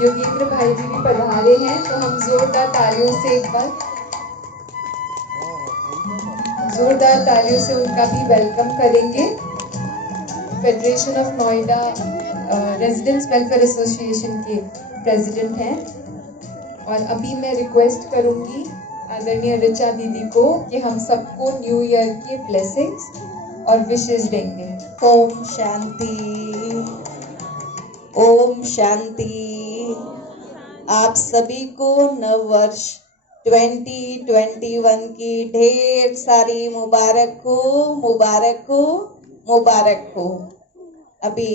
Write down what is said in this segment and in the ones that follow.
योगेंद्र भाई जी भी पधारे हैं, तो हम जोरदार तालियों से उनका भी वेलकम करेंगे। Federation of Noida residents welfare association के प्रेसिडेंट हैं। और अभी मैं रिक्वेस्ट करूंगी आदरणीय ऋचा दीदी को कि हम सबको न्यू ईयर के ब्लेसिंग्स और विशेष देंगे। ओम शांति, ओम शांति। आप सभी को नव वर्ष 2021 की ढेर सारी मुबारक हो, मुबारक हो, मुबारक हो। अभी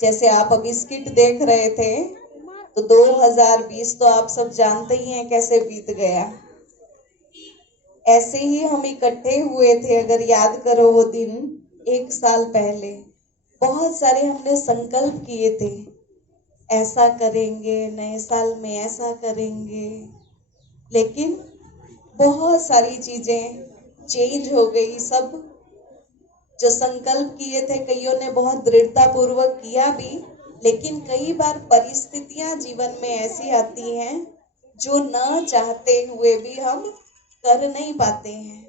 जैसे आप अभी स्किट देख रहे थे, तो 2020 तो आप सब जानते ही हैं कैसे बीत गया। ऐसे ही हम इकट्ठे हुए थे, अगर याद करो वो दिन 1 साल पहले, बहुत सारे हमने संकल्प किए थे, ऐसा करेंगे, नए साल में ऐसा करेंगे, लेकिन बहुत सारी चीजें चेंज हो गई। सब जो संकल्प किए थे, कईयों ने बहुत दृढ़ता पूर्वक किया भी, लेकिन कई बार परिस्थितियां जीवन में ऐसी आती हैं जो न चाहते हुए भी हम कर नहीं पाते हैं।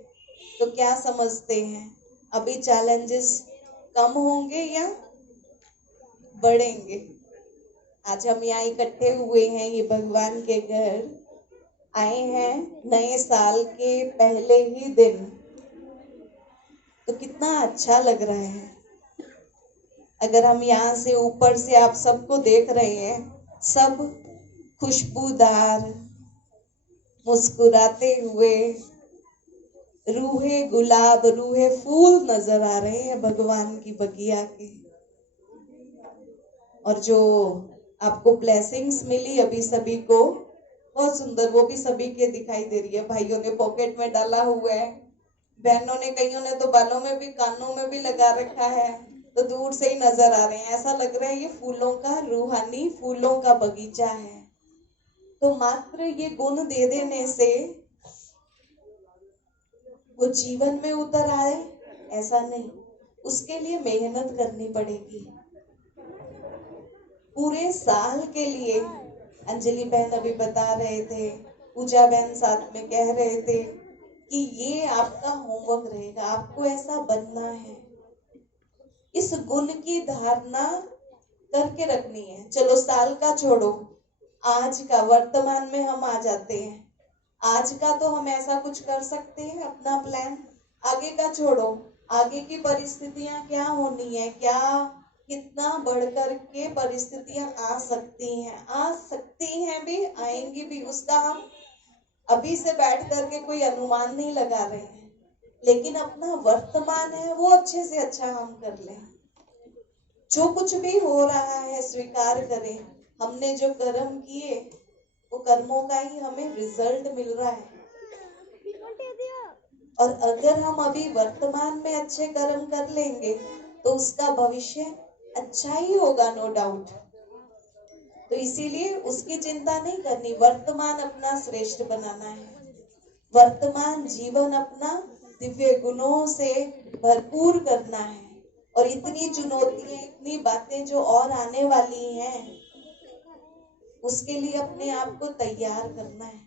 तो क्या समझते हैं, अभी चैलेंजेस कम होंगे या बढ़ेंगे? आज हम यहाँ इकट्ठे हुए हैं, ये भगवान के घर आए हैं नए साल के पहले ही दिन, तो कितना अच्छा लग रहा है। अगर हम यहाँ से ऊपर से आप सबको देख रहे हैं, सब खुशबूदार, मुस्कुराते हुए रूहे गुलाब, रूहे फूल नजर आ रहे हैं भगवान की बगिया के। और जो आपको ब्लेसिंग्स मिली अभी सभी को, बहुत सुंदर, वो भी सभी के दिखाई दे रही है। भाइयों ने पॉकेट में डाला हुआ है, बहनों ने, कईयों ने तो बालों में भी, कानों में भी लगा रखा है, तो दूर से ही नजर आ रहे हैं। ऐसा लग रहा है ये फूलों का, रूहानी फूलों का बगीचा है। तो मात्र ये गुण दे देने से वो जीवन में उतर आए, ऐसा नहीं, उसके लिए मेहनत करनी पड़ेगी पूरे साल के लिए। अंजलि बहन अभी बता रहे थे, पूजा बहन साथ में कह रहे थे कि ये आपका होमवर्क रहेगा, आपको ऐसा बनना है, इस गुण की धारणा करके रखनी है। चलो साल का छोड़ो, आज का, वर्तमान में हम आ जाते हैं। आज का तो हम ऐसा कुछ कर सकते हैं अपना प्लान, आगे का छोड़ो, आगे की परिस्थितियां क्या होनी है, क्या कितना बढ़कर के परिस्थितियां आ सकती हैं भी, आएंगी भी, उसका हम अभी से बैठ करके कोई अनुमान नहीं लगा रहे हैं, लेकिन अपना वर्तमान है वो अच्छे से अच्छा हम कर लें। जो कुछ भी हो रहा है स्वीकार करें, हमने जो कर्म किए वो कर्मों का ही हमें रिजल्ट मिल रहा है। और अगर हम अभी वर्तमान में अच्छे कर्म कर लेंगे तो उसका भविष्य अच्छा ही होगा, नो डाउट। तो इसीलिए उसकी चिंता नहीं करनी, वर्तमान अपना श्रेष्ठ बनाना है, वर्तमान जीवन अपना दिव्य गुणों से भरपूर करना है। और इतनी चुनौतियां, इतनी बातें जो और आने वाली हैं, उसके लिए अपने आप को तैयार करना है।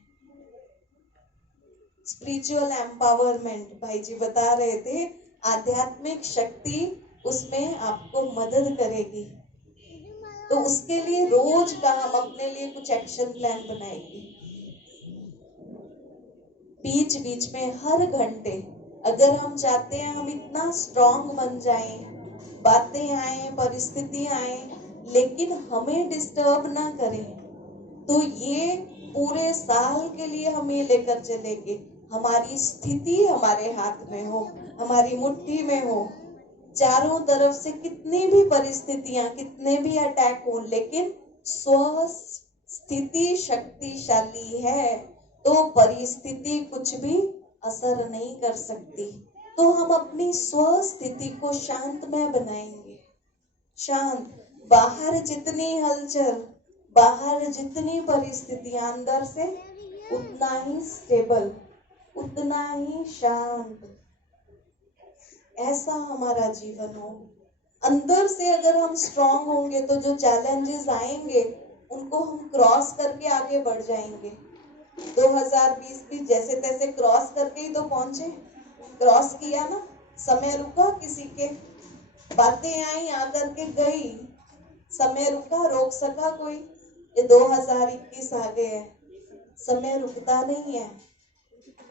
स्पिरिचुअल एम्पावरमेंट, भाई जी बता रहे थे, आध्यात्मिक शक्ति उसमें आपको मदद करेगी। तो उसके लिए रोज का हम अपने लिए कुछ एक्शन प्लान बनाएंगे। बीच बीच में हर घंटे, अगर हम चाहते हैं हम इतना स्ट्रांग बन जाएं, बातें आए, परिस्थिति आए, लेकिन हमें डिस्टर्ब ना करें, तो ये पूरे साल के लिए हम ये लेकर चलेंगे। हमारी स्थिति हमारे हाथ में हो, हमारी मुट्ठी में हो, चारों तरफ से कितनी भी परिस्थितियां, कितने भी अटैक हो, लेकिन स्व स्थिति शक्तिशाली है तो परिस्थिति कुछ भी असर नहीं कर सकती। तो हम अपनी स्व स्थिति को शांतमय बनाएंगे। शांत, बाहर जितनी हलचल, बाहर जितनी परिस्थितियां, अंदर से उतना ही स्टेबल, उतना ही शांत, ऐसा हमारा जीवन हो। अंदर से अगर हम स्ट्रांग होंगे तो जो चैलेंजेस आएंगे उनको हम क्रॉस करके आगे बढ़ जाएंगे। 2020 भी जैसे तैसे क्रॉस करके ही तो पहुंचे, क्रॉस किया ना, समय रुका किसी के, बातें आई आकर के गई, समय रुका, रोक सका कोई? ये 2021 आ गए हैं, समय रुकता नहीं है।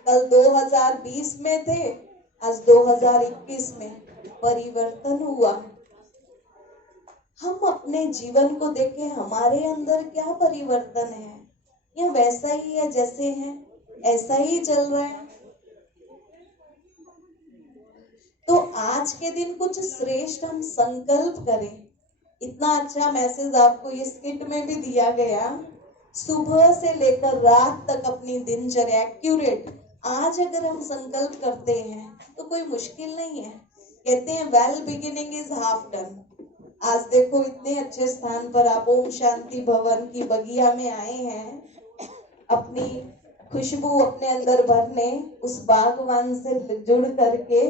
कल 2020 में थे, आज 2021 में परिवर्तन हुआ। हम अपने जीवन को देखें, हमारे अंदर क्या परिवर्तन है, या वैसा ही है जैसे है, ऐसा ही चल रहा है? तो आज के दिन कुछ श्रेष्ठ हम संकल्प करें। इतना अच्छा मैसेज आपको इस किट में भी दिया गया, सुबह से लेकर रात तक अपनी दिनचर्या एक्यूरेट। आज अगर हम संकल्प करते हैं तो कोई मुश्किल नहीं है। कहते हैं well beginning is half done. आज देखो इतने अच्छे स्थान पर आप ओम शांति भवन की बगिया में आए हैं, अपनी खुशबू अपने अंदर भरने, उस बागवान से जुड़ करके।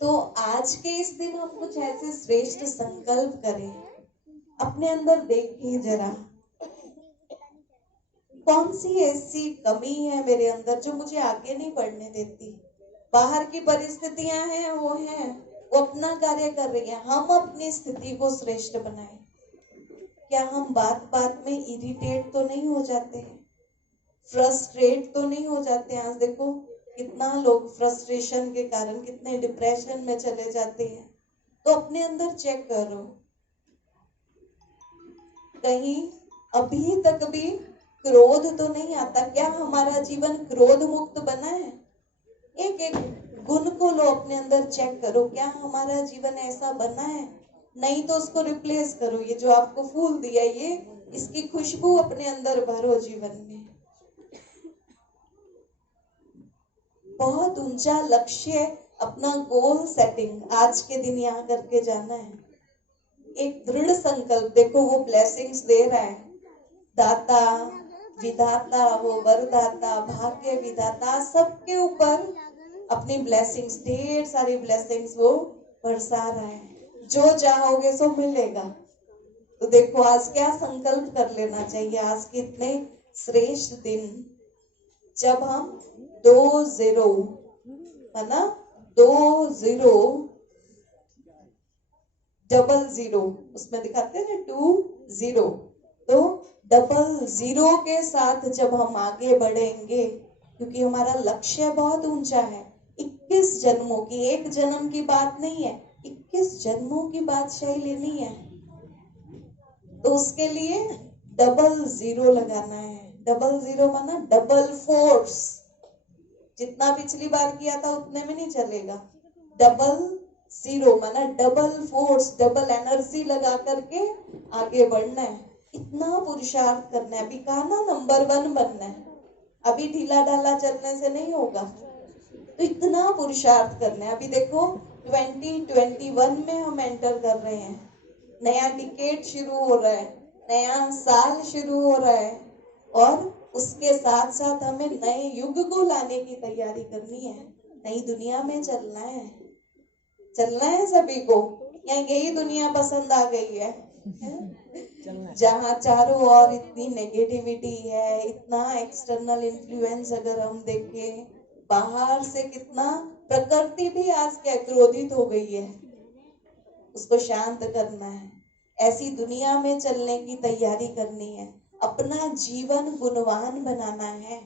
तो आज के इस दिन हम कुछ ऐसे श्रेष्ठ संकल्प करें। अपने अंदर देखिए जरा, कौन सी ऐसी कमी है मेरे अंदर जो मुझे आगे नहीं बढ़ने देती? बाहर की परिस्थितियां हैं, वो अपना कार्य कर रही है, हम अपनी स्थिति को श्रेष्ठ बनाएं। क्या हम बात बात में इरिटेट तो नहीं हो जाते हैं, फ्रस्ट्रेट तो नहीं हो जाते हैं? आज देखो कितना लोग फ्रस्ट्रेशन के कारण कितने डिप्रेशन में चले जाते हैं। तो अपने अंदर चेक करो, कहीं अभी तक भी क्रोध तो नहीं आता? क्या हमारा जीवन क्रोध मुक्त बना है? एक एक गुण को लो, अपने अंदर चेक करो, क्या हमारा जीवन ऐसा बना है? नहीं तो उसको रिप्लेस करो। ये जो आपको फूल दिया, ये इसकी खुशबू अपने अंदर भरो जीवन में। बहुत ऊंचा लक्ष्य, अपना गोल सेटिंग आज के दिन यहाँ करके जाना है। एक दृढ़ संकल्प, देखो वो ब्लेसिंग्स दे रहा है, दाता विधाता, वो वरदाता, भाग्य विधाता, सबके ऊपर अपनी ब्लेसिंग्स, ढेर सारी ब्लेसिंग्स वो बरसा रहा है। जो चाहोगे सो मिलेगा। तो देखो आज क्या संकल्प कर लेना चाहिए, आज के इतने श्रेष्ठ दिन जब हम 20 है ना, 2000 उसमें दिखाते हैं 20, तो 00 के साथ जब हम आगे बढ़ेंगे, क्योंकि हमारा लक्ष्य बहुत ऊंचा है। 21 जन्मों की, एक जन्म की बात नहीं है, 21 जन्मों की बादशाही लेनी है। तो उसके लिए 00 लगाना है। 00 माना डबल फोर्स। जितना पिछली बार किया था उतने में नहीं चलेगा। 00 माना डबल फोर्स, डबल एनर्जी लगा करके आगे बढ़ना है। इतना पुरुषार्थ करना है। अभी कहा ना नंबर 1 बनना है, अभी ढीला ढाला चलने से नहीं होगा। तो इतना पुरुषार्थ करना है। अभी देखो 2021 में हम एंटर कर रहे हैं, नया डिकेड शुरू हो रहा है, नया साल शुरू हो रहा है, और उसके साथ साथ हमें नए युग को लाने की तैयारी करनी है। नई दुनिया में चलना है सभी को, या यही दुनिया पसंद आ गई है जहाँ चारों ओर इतनी नेगेटिविटी है, इतना एक्सटर्नल इन्फ्लुएंस अगर हम देखें बाहर से, कितना प्रकृति भी आज क्या क्रोधित हो गई है, उसको शांत करना है। ऐसी दुनिया में चलने की तैयारी करनी है, अपना जीवन गुणवान बनाना है।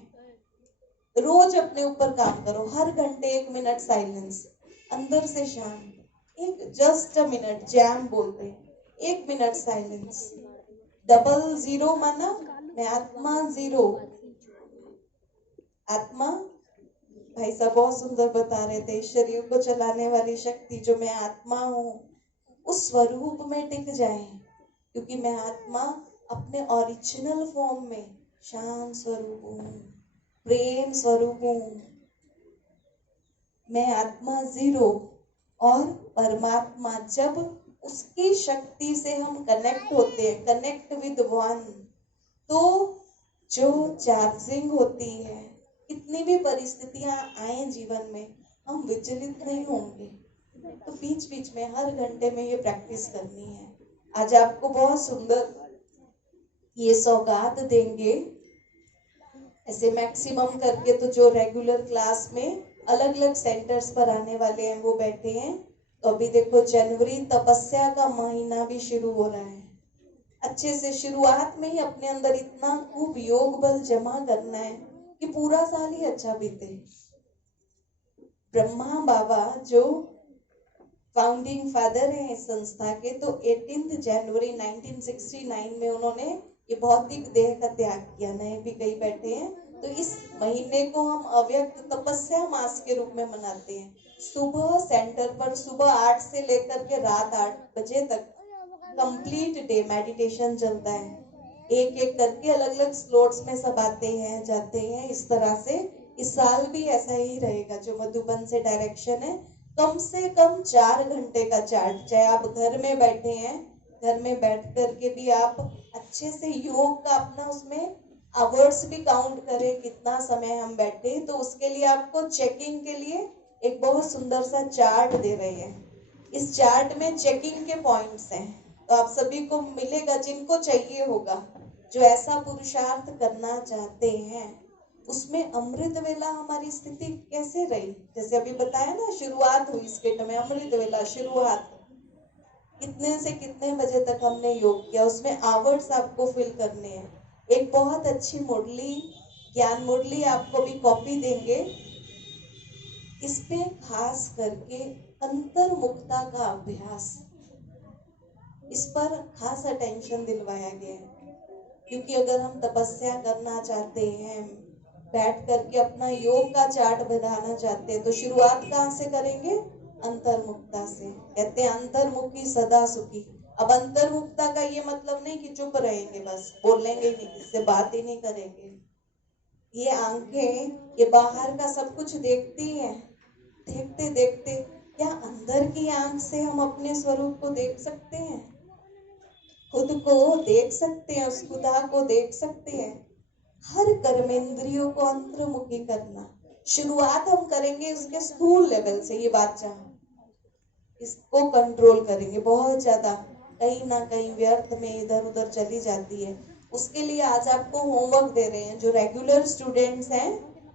रोज अपने ऊपर काम करो, हर घंटे 1 मिनट साइलेंस, अंदर से शांत, एक जस्ट अ मिनट, जैम बोलते हैं, 1 मिनट साइलेंस। 00 माना मैं आत्मा 0, आत्मा भाई साहब बहुत सुंदर बता रहे थे, शरीर को चलाने वाली शक्ति जो मैं आत्मा हूँ, उस स्वरूप में टिक जाए, क्योंकि मैं आत्मा अपने ओरिजिनल फॉर्म में शांत स्वरूप हूँ, प्रेम स्वरूप हूँ। मैं आत्मा 0 और परमात्मा, जब उसकी शक्ति से हम कनेक्ट होते हैं, कनेक्ट विद वन, तो जो चार्जिंग होती है, कितनी भी परिस्थितियां आए जीवन में, हम विचलित नहीं होंगे। तो बीच बीच में हर घंटे में ये प्रैक्टिस करनी है। आज आपको बहुत सुंदर ये सौगात देंगे। ऐसे मैक्सिमम करके तो जो रेगुलर क्लास में अलग अलग सेंटर्स पर आने वाले हैं वो बैठे हैं। तो अभी देखो जनवरी तपस्या का महीना भी शुरू हो रहा है। अच्छे से शुरुआत में ही अपने अंदर इतना खूब योग बल जमा करना है कि पूरा साल ही अच्छा बीते। ब्रह्मा बाबा जो फाउंडिंग फादर हैं इस संस्था के, तो 18 जनवरी 1969 में उन्होंने ये भौतिक देह का त्याग किया। नए भी कई बैठे हैं। तो इस महीने को हम अव्यक्त तपस्या मास के रूप में मनाते हैं। सुबह सेंटर पर सुबह 8 से लेकर के रात 8 बजे तक कंप्लीट डे मेडिटेशन चलता है। एक एक करके अलग अलग स्लॉट्स में सब आते हैं जाते हैं। इस तरह से इस साल भी ऐसा ही रहेगा। जो मधुबन से डायरेक्शन है, कम से कम 4 घंटे का चार्ट। चाहे आप घर में बैठे हैं, घर में बैठ करके भी आप अच्छे से योग का अपना उसमें आवर्स भी काउंट करें कितना समय हम बैठे। तो उसके लिए आपको चेकिंग के लिए एक बहुत सुंदर सा चार्ट दे रहे हैं। इस चार्ट में चेकिंग के पॉइंट्स हैं। तो आप सभी को मिलेगा, जिनको चाहिए होगा, जो ऐसा पुरुषार्थ करना चाहते हैं। उसमें अमृत वेला हमारी स्थिति कैसे रही, जैसे अभी बताया ना, शुरुआत हुई स्किट में अमृत वेला शुरुआत, कितने से कितने बजे तक हमने योग किया, उसमें आवर्स आपको फिल करने हैं। एक बहुत अच्छी मुरली, ज्ञान मुरली आपको भी कॉपी देंगे। इस पे खास करके अंतर्मुखता का अभ्यास, इस पर खास अटेंशन दिलवाया गया है। क्योंकि अगर हम तपस्या करना चाहते हैं, बैठ करके अपना योग का चार्ट बनाना चाहते हैं, तो शुरुआत कहाँ से करेंगे? अंतर्मुखता से। कहते हैं अंतर्मुखी सदा सुखी। अब अंतर्मुखता का ये मतलब नहीं कि चुप रहेंगे, बस बोलेंगे नहीं, किससे बात ही नहीं करेंगे। ये आंखें ये बाहर का सब कुछ देखती हैं। देखते देखते क्या अंदर की आंख से हम अपने स्वरूप को देख सकते हैं? खुद को देख सकते हैं, उस खुदा को देख सकते हैं। हर कर्मेंद्रियों को अंतर्मुखी करना, शुरुआत हम करेंगे उसके स्थूल लेवल से। ये बात चाहो, इसको कंट्रोल करेंगे। बहुत ज्यादा कहीं ना कहीं व्यर्थ में इधर उधर चली जाती है। उसके लिए आज आपको होमवर्क दे रहे हैं। जो रेगुलर स्टूडेंट्स हैं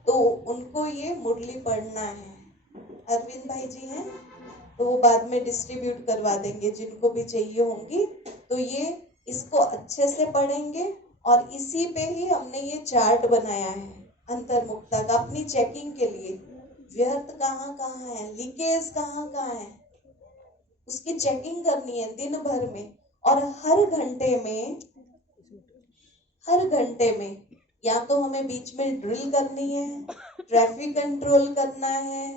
तो उनको ये मुरली पढ़ना है। अरविंद भाई जी हैं तो वो बाद में डिस्ट्रीब्यूट करवा देंगे जिनको भी चाहिए होंगी। तो ये इसको अच्छे से पढ़ेंगे और इसी पे ही हमने ये चार्ट बनाया है अंतर्मुखता का, अपनी चेकिंग के लिए। व्यर्थ कहाँ कहाँ है, लीकेज कहाँ कहाँ है, उसकी चेकिंग करनी है दिन भर में। और हर घंटे में या तो हमें बीच में ड्रिल करनी है, ट्रैफिक कंट्रोल करना है,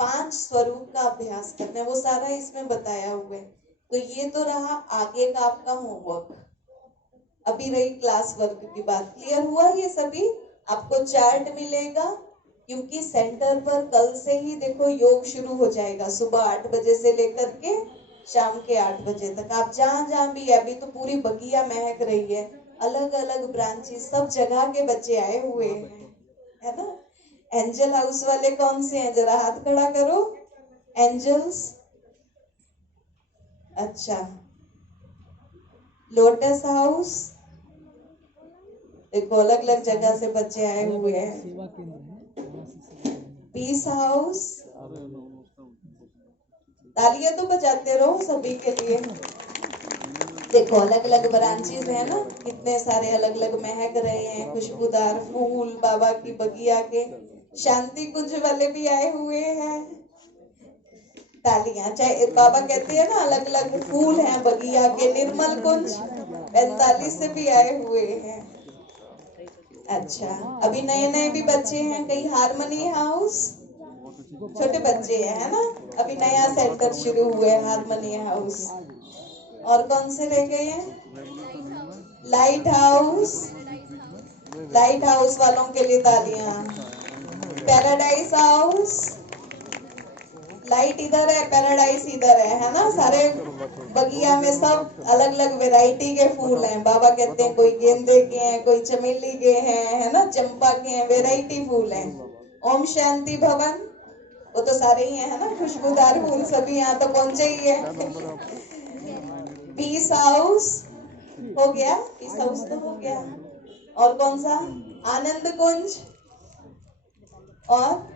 5 स्वरूप का अभ्यास करना है। वो सारा इसमें बताया हुआ है। तो ये तो रहा आगे का आपका होमवर्क। अभी रही क्लास वर्क की बात। क्लियर हुआ ये सभी? आपको चार्ट मिलेगा, क्योंकि सेंटर पर कल से ही देखो योग शुरू हो जाएगा। सुबह 8 बजे से लेकर के शाम के 8 बजे तक। आप जहां जहां भी, अभी तो पूरी बगिया महक रही है, अलग अलग ब्रांचेस, सब जगह के बच्चे आए हुए हैं, है ना। एंजल हाउस वाले कौन से हैं, जरा हाथ खड़ा करो। एंजल्स, अच्छा। लोटस हाउस, देखो अलग अलग जगह से बच्चे आए हुए हैं। पीस हाउस, तालियां तो बजाते रहो सभी के लिए। देखो अलग अलग ब्रांचेस है ना, कितने सारे अलग अलग महक रहे हैं, खुशबूदार फूल बाबा की बगिया के। शांति कुंज वाले भी आए हुए हैं। तालियां, चाहे बाबा कहते हैं ना अलग अलग फूल हैं बगिया के। निर्मल कुंज 45 से भी आए हुए हैं। अच्छा, अभी नए नए भी बच्चे हैं कई। हारमोनी हाउस, छोटे बच्चे हैं, है ना। अभी नया सेंटर शुरू हुआ है हारमोनी हाउस। और कौन से रह गए हैं? लाइट हाउस, लाइट हाउस वालों के लिए तालियां। पैराडाइज हाउस, लाइट इधर है, पैराडाइज इधर है ना। सारे बगिया में सब अलग अलग वैरायटी के फूल हैं। बाबा कहते हैं कोई गेंदे के हैं, कोई चमेली के हैं, है ना, चंपा के हैं, वैरायटी फूल हैं। ओम शांति भवन, वो तो सारे ही है ना, खुशबूदार फूल सभी यहाँ तो पहुंचे ही है। पीस हाउस, हो गया, पीस हाउस तो हो गया। और कौन सा? आनंद कुंज और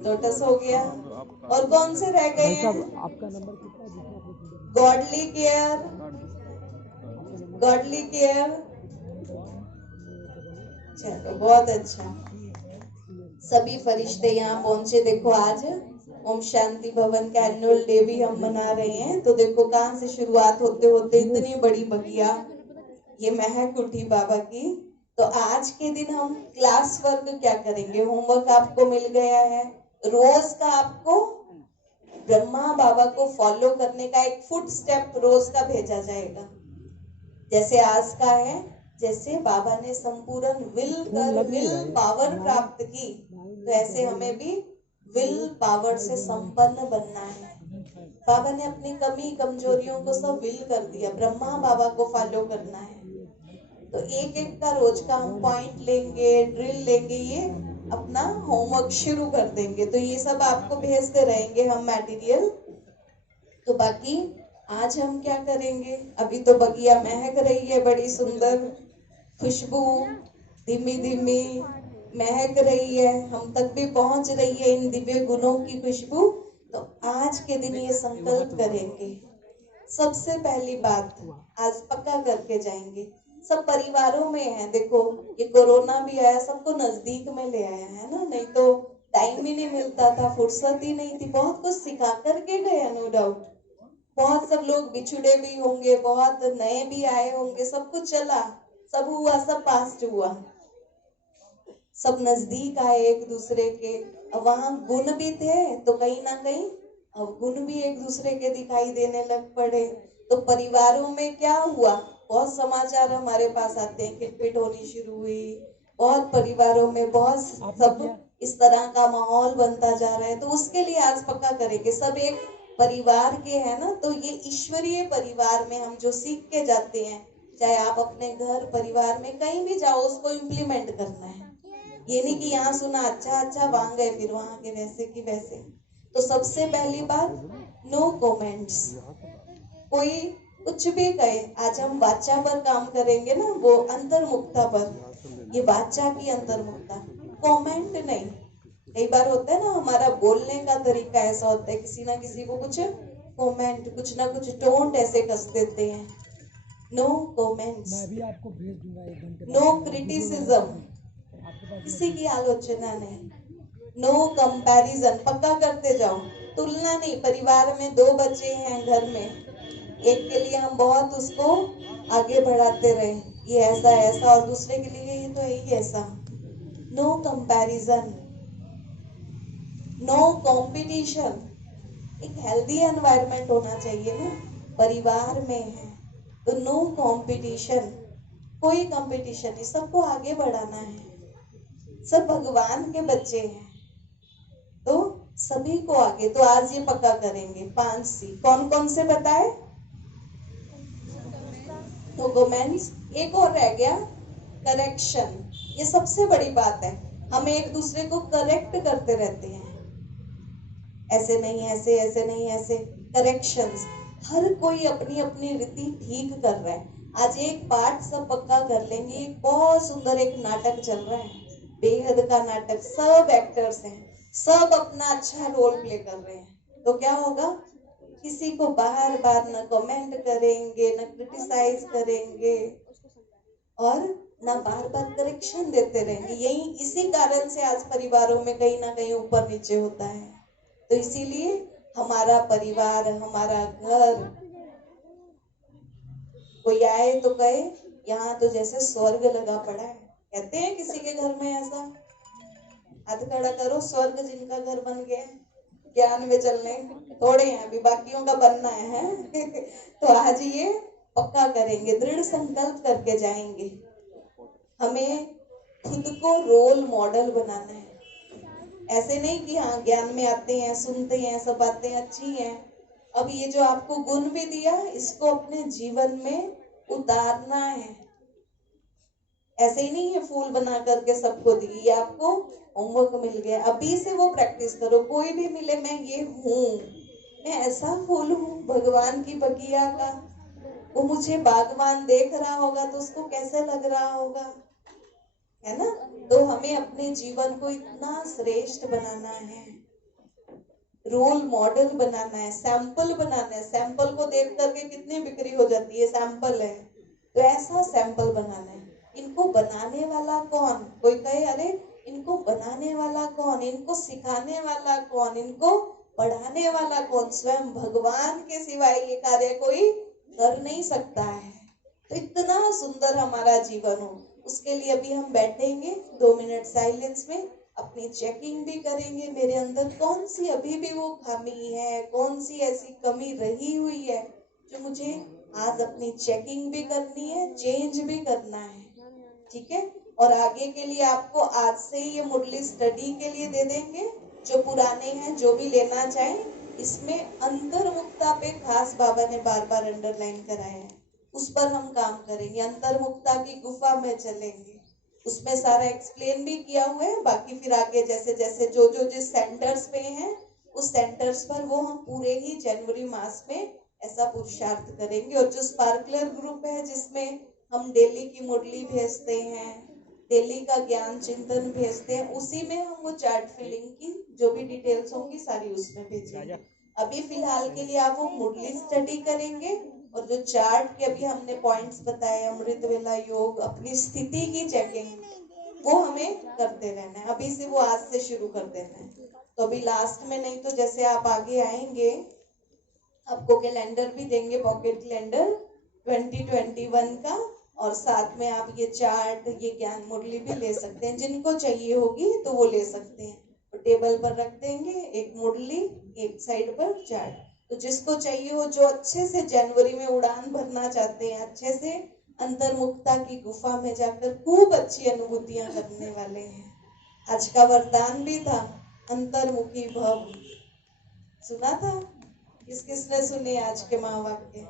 लोटस हो गया। और कौन से रह गए हैं? Godly care, godly care. चलो बहुत अच्छा, सभी फरिश्ते यहाँ पहुंचे। देखो आज ओम शांति भवन का एनुअल डे भी हम मना रहे हैं। तो देखो कहाँ से शुरुआत होते होते इतनी बड़ी बगिया ये महक उठी बाबा की। तो आज के दिन हम क्लास वर्क क्या करेंगे? होमवर्क आपको मिल गया है। रोज का आपको ब्रह्मा बाबा को फॉलो करने का एक फुट स्टेप रोज का भेजा जाएगा। जैसे आज का है, जैसे बाबा ने संपूर्ण विल पावर प्राप्त की, तो ऐसे हमें भी विल पावर से संपन्न बनना है। बाबा ने अपनी कमी कमजोरियों को सब विल कर दिया, ब्रह्मा बाबा को फॉलो करना है। तो एक एक का रोज का हम पॉइंट लेंगे, ड्रिल लेंगे, ये अपना होमवर्क शुरू कर देंगे। तो ये सब आपको भेजते रहेंगे हम मटेरियल। तो बाकी आज हम क्या करेंगे? अभी तो बगिया महक रही है, बड़ी सुंदर खुशबू धीमी धीमी महक रही है, हम तक भी पहुंच रही है इन दिव्य गुणों की खुशबू। तो आज के दिन ये संकल्प करेंगे, सबसे पहली बात आज पक्का करके जाएंगे। सब परिवारों में है, देखो ये कोरोना भी आया, सबको नजदीक में ले आया है ना, नहीं तो टाइम ही नहीं मिलता था, फुर्सत ही नहीं थी। बहुत कुछ सिखा करके गया, नो डाउट। बहुत सब लोग बिछुड़े भी होंगे, बहुत नए भी आए होंगे, सब कुछ चला, सब हुआ, सब पास्ट हुआ, सब नजदीक आए एक दूसरे के। अब वहां गुण भी थे तो कहीं ना कहीं अब गुण भी एक दूसरे के दिखाई देने लग पड़े। तो परिवारों में क्या हुआ? बहुत समाचार हमारे पास आते हैं, खिटपिट होनी शुरू हुई, बहुत परिवारों में बहुत सब इस तरह का माहौल बनता जा रहा है। तो उसके लिए आज पक्का करेंगे, सब एक परिवार के हैं ना, तो ये ईश्वरीय परिवार में हम जो सीख के जाते हैं, चाहे आप अपने घर परिवार में कहीं भी जाओ, उसको इम्प्लीमेंट करना है। ये नहीं कि यहाँ सुना अच्छा अच्छा वहां गए फिर वहां के वैसे की वैसे। तो सबसे पहली बात, नो कमेंट्स। कोई कुछ भी कहे, आज हम वाचा पर काम करेंगे ना, वो अंतर्मुखता पर, ये वाचा की अंतर्मुखता, कमेंट नहीं। कई बार होता है ना, हमारा बोलने का तरीका ऐसा होता है, किसी ना किसी को कुछ कमेंट, कुछ ना कुछ टोंट ऐसे कस देते हैं। नो कमेंट्स, नो क्रिटिसिज्म, किसी की आलोचना नहीं, नो कंपैरिजन। पक्का करते जाओ, तुलना नहीं। परिवार में दो बच्चे हैं घर में, एक के लिए हम बहुत उसको आगे बढ़ाते रहे, ये ऐसा ऐसा, और दूसरे के लिए ये तो है ही ऐसा। No comparison, no competition. एक हेल्दी एनवायरनमेंट होना चाहिए ना, परिवार में है तो नो कंपटीशन, कोई कंपटीशन नहीं, सबको आगे बढ़ाना है। सब भगवान के बच्चे हैं तो सभी को आगे। तो आज ये पक्का करेंगे 5 सी। कौन कौन से बताए? तो कमेंट्स, एक और रह गया करेक्शन। ये सबसे बड़ी बात है, हम एक दूसरे को करेक्ट करते रहते हैं, ऐसे नहीं ऐसे, ऐसे नहीं ऐसे, करेक्शंस। हर कोई अपनी अपनी रीति ठीक कर रहा है। आज एक पाठ सब पक्का कर लेंगे। एक बहुत सुंदर एक नाटक चल रहा है, बेहद का नाटक, सब एक्टर्स हैं, सब अपना अच्छा रोल प्ले कर रहे हैं। तो क्या होगा? किसी को बार बार न कमेंट करेंगे, न क्रिटिसाइज करेंगे, और ना बार बार करेक्शन देते रहेंगे। यही इसी कारण से आज परिवारों में कहीं ना कहीं ऊपर नीचे होता है। तो इसीलिए हमारा परिवार, हमारा घर, कोई आए तो कहे यहाँ तो जैसे स्वर्ग लगा पड़ा है। कहते हैं किसी के घर में ऐसा? हाथ खड़ा करो, स्वर्ग जिनका घर बन गया। ज्ञान में चलने थोड़े हैं, अभी बाकियों का बनना है। तो आज ये पक्का करेंगे, दृढ़ संकल्प करके जाएंगे। हमें खुद को रोल मॉडल बनाना है। ऐसे नहीं कि हाँ ज्ञान में आते हैं, सुनते हैं, सब बातें अच्छी हैं, अब ये जो आपको गुण भी दिया इसको अपने जीवन में उतारना है। ऐसे ही नहीं है फूल बना करके सबको दी, ये आपको होमवर्क मिल गया, अभी से वो प्रैक्टिस करो। कोई भी मिले, मैं ये हूँ, मैं ऐसा फूल हूँ भगवान की बगिया का, वो मुझे बागवान देख रहा होगा तो उसको कैसे लग रहा होगा, है ना। तो हमें अपने जीवन को इतना श्रेष्ठ बनाना है, रोल मॉडल बनाना है, सैंपल बनाना है। सैंपल को देख करके कितनी बिक्री हो जाती है, सैंपल है, तो ऐसा सैंपल बनाना है। इनको बनाने वाला कौन, कोई कहे अरे इनको बनाने वाला कौन, इनको सिखाने वाला कौन, इनको पढ़ाने वाला कौन, स्वयं भगवान के सिवाय ये कार्य कोई कर नहीं सकता है। तो इतना सुंदर हमारा जीवन हो, उसके लिए अभी हम बैठेंगे 2 मिनट साइलेंस में, अपनी चेकिंग भी करेंगे, मेरे अंदर कौन सी अभी भी वो खामी है, कौन सी ऐसी कमी रही हुई है जो मुझे आज अपनी चेकिंग भी करनी है, चेंज भी करना है। ठीक है। और आगे के लिए आपको आज से ही ये मुरली स्टडी के लिए दे देंगे, जो पुराने हैं जो भी लेना चाहें। इसमें अंतर्मुखता पे खास बाबा ने बार बार अंडरलाइन कराया है, उस पर हम काम करेंगे। अंतर्मुखता की गुफा में चलेंगे, उसमें सारा एक्सप्लेन भी किया हुआ है। बाकी फिर आगे जैसे जैसे जो जो जिस सेंटर्स पे हैं उस सेंटर्स पर वो हम पूरे ही जनवरी मास में ऐसा पुरुषार्थ करेंगे। और जो स्पार्कलर ग्रुप है जिसमें हम डेली की मुरली भेजते हैं, डेली का ज्ञान चिंतन भेजते हैं, उसी में हम वो चार्ट फिलिंग की जो भी डिटेल्स होंगी सारी उसमें भेजेंगे। अभी फिलहाल के लिए आप वो मुरली स्टडी करेंगे, और जो चार्ट के अभी हमने पॉइंट्स बताए, अमृत वेला योग, अपनी स्थिति की चेकिंग, वो हमें करते रहना है। अभी से वो आज से शुरू कर देना है। तो अभी लास्ट में नहीं तो जैसे आप आगे आएंगे आपको कैलेंडर भी देंगे, पॉकेट कैलेंडर 2021 का, और साथ में आप ये चार्ट, ये ज्ञान मुरली भी ले सकते हैं। जिनको चाहिए होगी तो वो ले सकते हैं। तो टेबल पर रख देंगे, एक मुरली, एक साइड पर चार्ट। तो जिसको चाहिए हो, जो अच्छे से जनवरी में उड़ान भरना चाहते हैं, अच्छे से अंतर्मुखता की गुफा में जाकर खूब अच्छी अनुभूतियां करने वाले हैं। आज का वरदान भी था अंतर्मुखी भव, सुना था? किस किसने सुने आज के महावाक्य?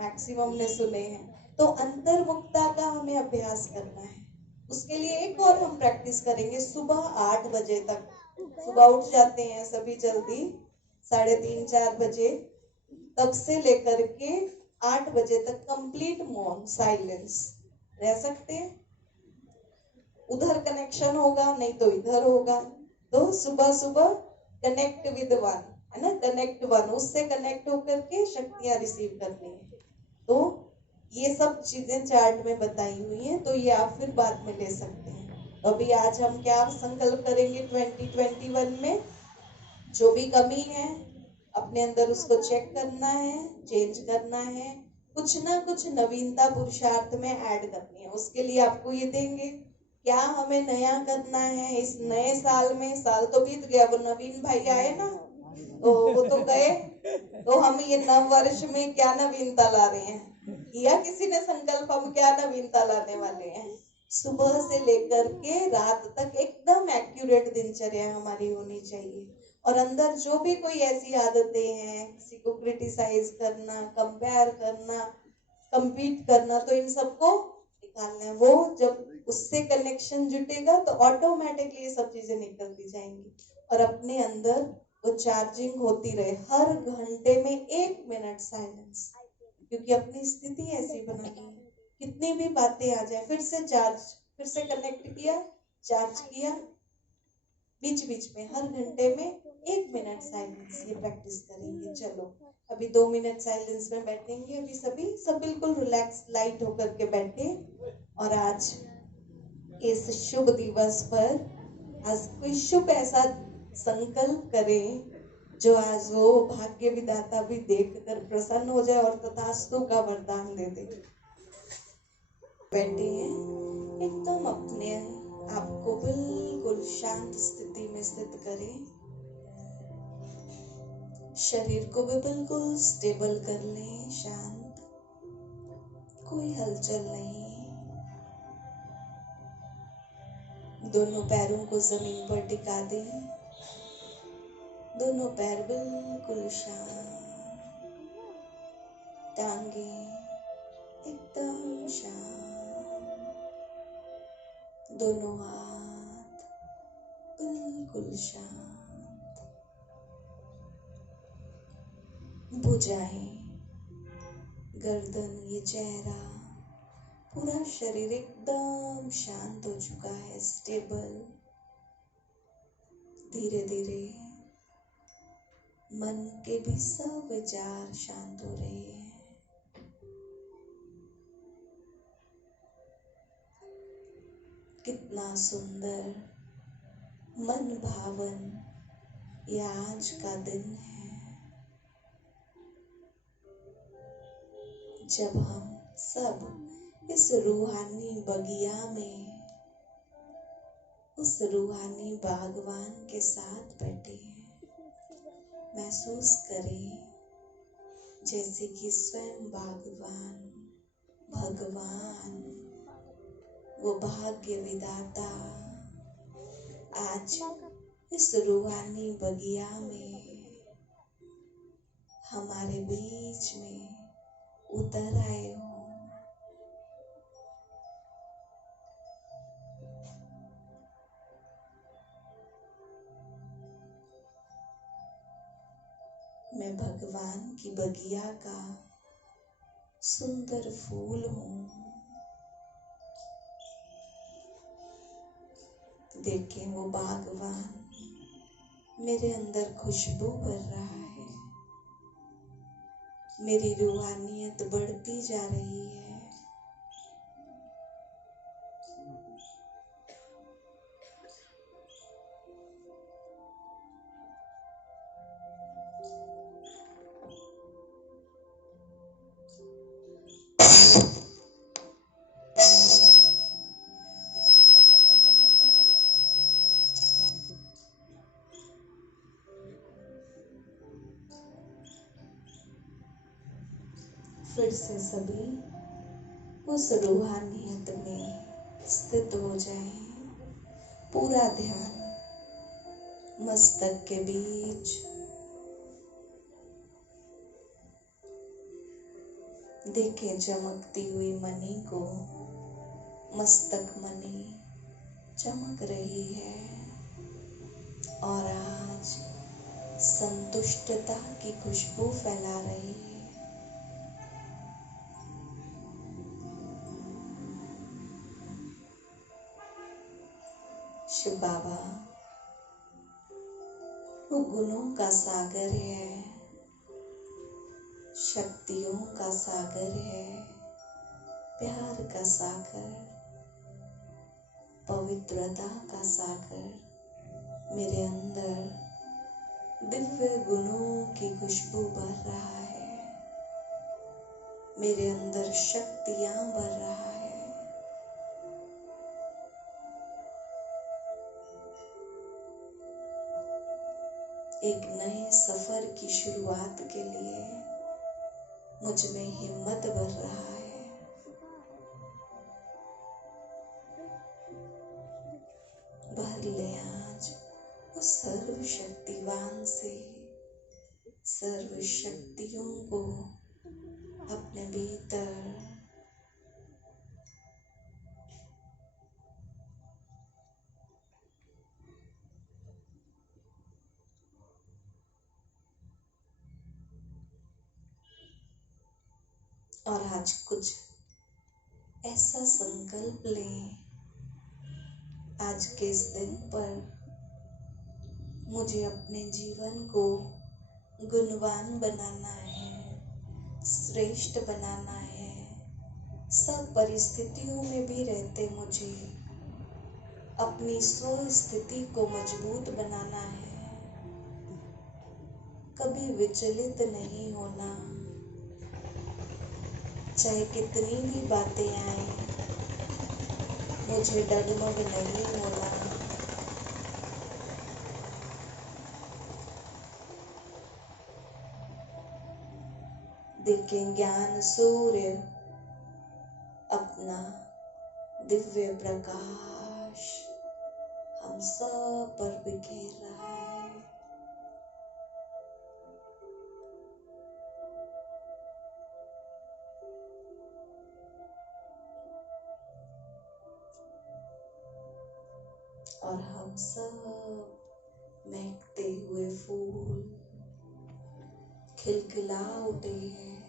मैक्सिमम ने सुने हैं। तो अंतर्मुखता का हमें अभ्यास करना है। उसके लिए एक और हम प्रैक्टिस करेंगे, सुबह 8 बजे तक। सुबह उठ जाते हैं सभी जल्दी, 3:30-4 बजे, तब से लेकर के 8 बजे तक कंप्लीट मौन, साइलेंस रह सकते हैं। उधर कनेक्शन होगा नहीं तो इधर होगा। तो सुबह सुबह कनेक्ट विद वन, है ना, कनेक्ट वन, उससे कनेक्ट होकर के शक्तियां रिसीव करनी है। तो ये सब चीजें चार्ट में बताई हुई हैं, तो ये आप फिर बाद में ले सकते हैं। तो अभी आज हम क्या संकल्प करेंगे 2021 में, जो भी कमी है अपने अंदर उसको चेक करना है, चेंज करना है, कुछ ना कुछ नवीनता पुरुषार्थ में ऐड करनी है। उसके लिए आपको ये देंगे क्या हमें नया करना है इस नए साल में। साल तो बीत गया, वो नवीन भाई आए ना, तो वो तो गए, तो हम ये नव वर्ष में क्या नवीनता ला रहे हैं, किया किसी ने संकल्प हम क्या नवीनता लाने वाले हैं। सुबह से लेकर के रात तक एकदम एक्यूरेट दिनचर्या हमारी होनी चाहिए। और अंदर जो भी कोई ऐसी आदतें हैं, किसी को क्रिटिसाइज करना, कंपेयर करना, कम्पीट करना, तो इन सबको निकालना है। वो जब उससे कनेक्शन जुटेगा तो ऑटोमेटिकली ये सब चीजें निकलती जाएंगी, और अपने अंदर वो चार्जिंग होती रहे। हर घंटे में 1 मिनट साइलेंस, क्योंकि अपनी स्थिति ऐसी बनानी है, कितनी भी बातें आ जाए फिर से चार्ज, फिर से कनेक्ट किया, चार्ज किया। बीच बीच में हर घंटे में 1 मिनट साइलेंस, ये प्रैक्टिस करेंगे। चलो अभी 2 मिनट साइलेंस में बैठेंगे। अभी सभी सब बिल्कुल रिलैक्स, लाइट होकर के बैठे। और आज इस शुभ दिवस पर आज कोई शुभ ऐसा संकल्प करें जो आज वो भाग्य विधाता भी देखकर प्रसन्न हो जाए और तथास्तु का वरदान दे दे। बैठे हैं, एकदम अपने आपको बिल्कुल शांत स्थिति में स्थित करें। शरीर को भी बिल्कुल स्टेबल कर लें, शांत, कोई हलचल नहीं। दोनों पैरों को जमीन पर टिका दें, दोनों पैर बिल्कुल शांत, टांगे एकदम शांत, दोनों हाथ बिल्कुल शांत। भुजाएं, गर्दन, ये चेहरा, पूरा शरीर एकदम शांत हो चुका है, स्टेबल। धीरे धीरे मन के भी सब विचार शांत हो रहे हैं। कितना सुंदर मन भावन ये आज का दिन है, जब हम सब इस रूहानी बगिया में, उस रूहानी बागवान के साथ बैठे हैं। महसूस करें जैसे कि स्वयं बागवान, भगवान, वो भाग्य विधाता आज इस रूहानी बगिया में हमारे बीच में उतर आए हो। मैं भगवान की बगिया का सुंदर फूल हूँ। देखें वो बागवान मेरे अंदर खुशबू भर रहा है, मेरी रूहानियत बढ़ती जा रही है। फिर से सभी उस रूहानियत में स्थित हो जाएं। पूरा ध्यान मस्तक के बीच, देखें चमकती हुई मणि को। मस्तक मणि चमक रही है और आज संतुष्टता की खुशबू फैला रही है। शिव बाबा वो गुणों का सागर है, शक्तियों का सागर है, प्यार का सागर, पवित्रता का सागर। मेरे अंदर दिव्य गुणों की खुशबू भर रहा है, मेरे अंदर शक्तियां भर रहा है। एक नए सफर की शुरुआत के लिए मुझ में हिम्मत भर रहा है। भर ले आज उस सर्वशक्तिवान से सर्व शक्तियों को अपने भीतर। और आज कुछ ऐसा संकल्प लें, आज के इस दिन पर मुझे अपने जीवन को गुणवान बनाना है, श्रेष्ठ बनाना है। सब परिस्थितियों में भी रहते मुझे अपनी स्व स्थिति को मजबूत बनाना है, कभी विचलित नहीं होना। चाहे कितनी भी बातें आए, मुझे डगमग नहीं होना। देखें ज्ञान सूर्य अपना दिव्य प्रकाश हम सब पर बिखेर रहा है। और हम सब महकते हुए फूल, खिलखिला उठे हैं।